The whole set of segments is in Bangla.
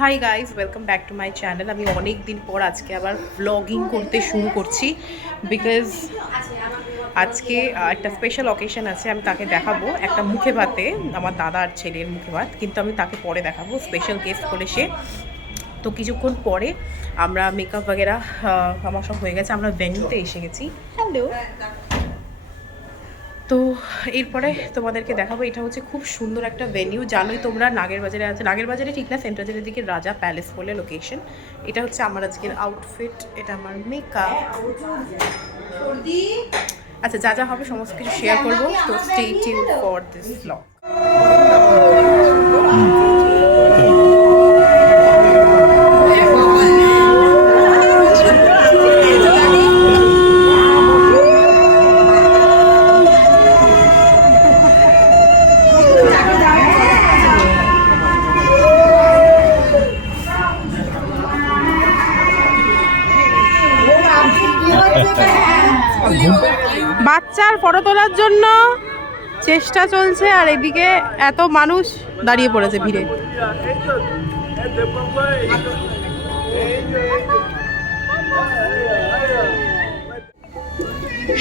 Hi guys, welcome back to my channel. আমি অনেক দিন পর আজকে আবার ব্লগিং করতে শুরু করছি বিকজ আজকে একটা স্পেশাল অকেশন আছে। আমি তাকে দেখাবো একটা মুখে ভাতে, আমার দাদার ছেলের মুখে ভাত, কিন্তু আমি তাকে পরে দেখাবো। স্পেশাল গেস্ট বলে সে। তো কিছুক্ষণ পরে আমরা মেকআপ বগেরা আমার সব হয়ে গেছে, আমরা ভেন্যুতে এসে গেছি। হ্যালো। তো এরপরে তোমাদেরকে দেখাবো, এটা হচ্ছে খুব সুন্দর একটা ভেন্যু। জানোই তোমরা নাগের বাজারে আছে, নাগের বাজারে ঠিক না, সেন্ট্রাল দিকে রাজা প্যালেস বলে লোকেশন। এটা হচ্ছে আমার আজকের আউটফিট, এটা আমার মেকআপ। আচ্ছা, যা যা হবে সমস্ত কিছু শেয়ার করবো, তো stay tuned for this blog. বাচ্চার ফটো তোলার জন্য চেষ্টা চলছে, আর এদিকে এত মানুষ দাঁড়িয়ে পড়েছে ভিড়ে।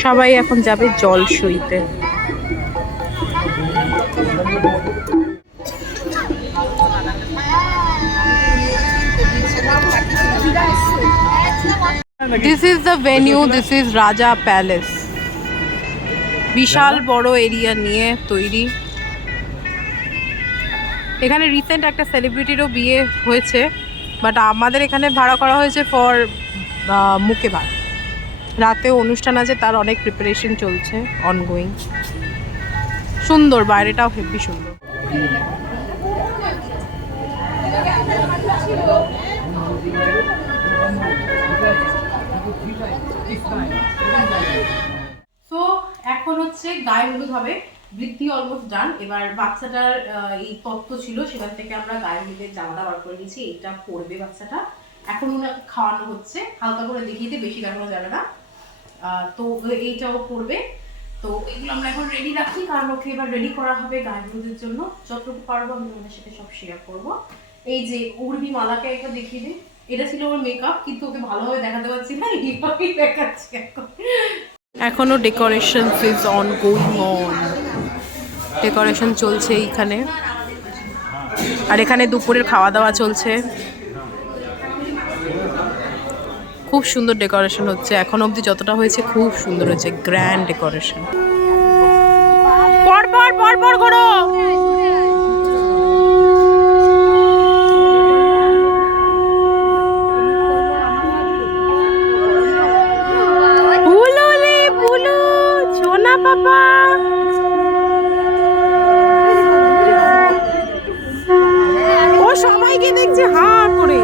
সবাই এখন যাবে জল সইতে। This is the venue, this is Raja Palace. বিশাল বড় এরিয়া নিয়ে তৈরি। এখানে রিসেন্ট একটা সেলিব্রিটিরও বিয়ে হয়েছে, বাট আমাদের এখানে ভাড়া করা হয়েছে ফর মুখে ভাত। রাতেও অনুষ্ঠান আছে, তার অনেক প্রিপারেশন চলছে, অনগোয়িং। সুন্দর, বাইরেটাও হেভি সুন্দর। তো এখন হচ্ছে গায়ে হলুদ হবে, বৃদ্ধি অলমোস্ট ডান। এবার বাচ্চাটার এই তত্ত্ব ছিল, সেখান থেকে আমরা গায়ে হলুদের জামাটা বার করে নিয়েছি। এটা পরবে বাচ্চাটা। এখন ওনাকে খাওয়ানো হচ্ছে, হালকা করে দেখিয়ে দিয়ে, বেশি দেখানো যাবে না। তো এইটাও পরবে। তো এগুলো আমরা এখন রেডি রাখি, কারণ ওকে এবার রেডি করা হবে গায়ে হলুদের জন্য। যতটুকু পারবো আমি তোমাদের সাথে সব শেয়ার করবো। এই যে উর্মি মালাকে একবার দেখিয়ে দিই, এটা ছিল ওর মেকআপ, কিন্তু ওকে ভালোভাবে দেখাতে পারছি না, এইভাবেই দেখাচ্ছি এখন। এখনো decoration is on going on, decoration চলছে এইখানে। আর এখানে দুপুরের খাওয়া দাওয়া চলছে। খুব সুন্দর ডেকোরেশন হচ্ছে, এখন অবধি যতটা হয়েছে খুব সুন্দর হয়েছে, গ্র্যান্ড ডেকোরেশন। পর পর পর পর করো। বাবা ও সবাইকে দেখছে হা করে।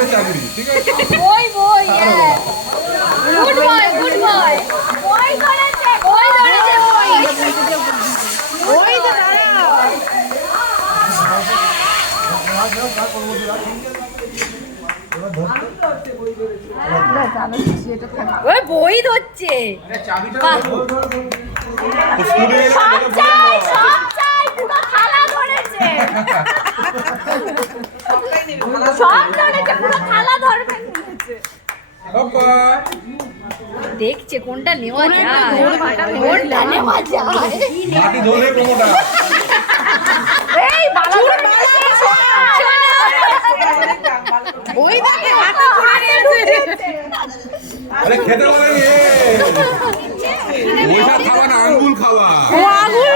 হবে চাকরি, ঠিক আছে? বই বই গুড বয় গুড বয় বই ধরেছে বই ধরেছে বই ওই তো দাঁড়াও। ওই বই ধরছে স্কুলে সব চাই পুরো থালা ধরেছে সব ধরেছে পুরো থালা ধরবে দেখছে কোনটা নেওয়া যায় কোনটা নেওয়া যায় মাটি ধরে কোমোটা। এই বালা ওই দেখে হাতে পড়ে গেছে। আরে খেতে বলেনি ওইটা খাওয়া না, আঙ্গুল খাওয়া। ও আঙুল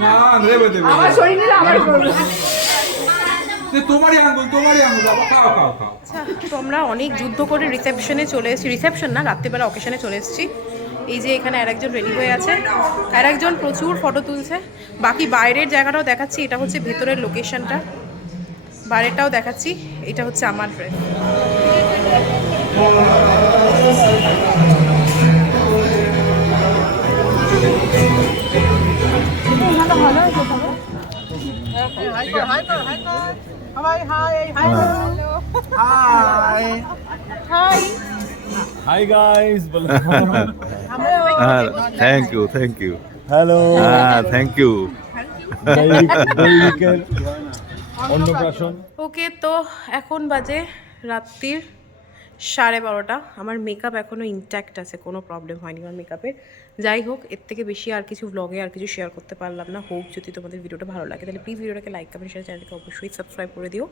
না দেবে দেবে আমার শরীরে আমার করবে। তোমারই আঙ্গুল বাবা, খাও খাও খাও। তো আমরা অনেক যুদ্ধ করে রিসেপশনে চলে এসেছি, রিসেপশন না রাত্রিবেলা অকেশনে চলে এসেছি। এই যে এখানে আরেকজন রেডি হয়ে আছে, আরেকজন প্রচুর ফটো তুলছে। বাকি বাইরের জায়গাটাও দেখাচ্ছি, এটা হচ্ছে ভেতরের লোকেশনটা, বাইরেটাও দেখাচ্ছি। এটা হচ্ছে আমার friend. Hi guys. Thank you Hello. Thank you দৈবিকের অন্নপ্রাশন। ওকে, তো এখন বাজে রাত্রির 12:30। আমার মেকআপ এখনও ইনট্যাক্ট আছে, কোনো প্রবলেম হয়নি আমার মেকআপের। যাই হোক, এর থেকে বেশি আর কিছু ব্লগে আর কিছু শেয়ার করতে পারলাম না। হোপ যদি তোমাদের ভিডিওটা ভালো লাগে তাহলে প্লিজ ভিডিওটাকে লাইক কমেন্ট শেয়ার, চ্যানেলকে অবশ্যই সাবস্ক্রাইব করে দিও।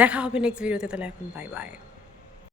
দেখা হবে নেক্সট ভিডিওতে, তাহলে এখন বাই বাই।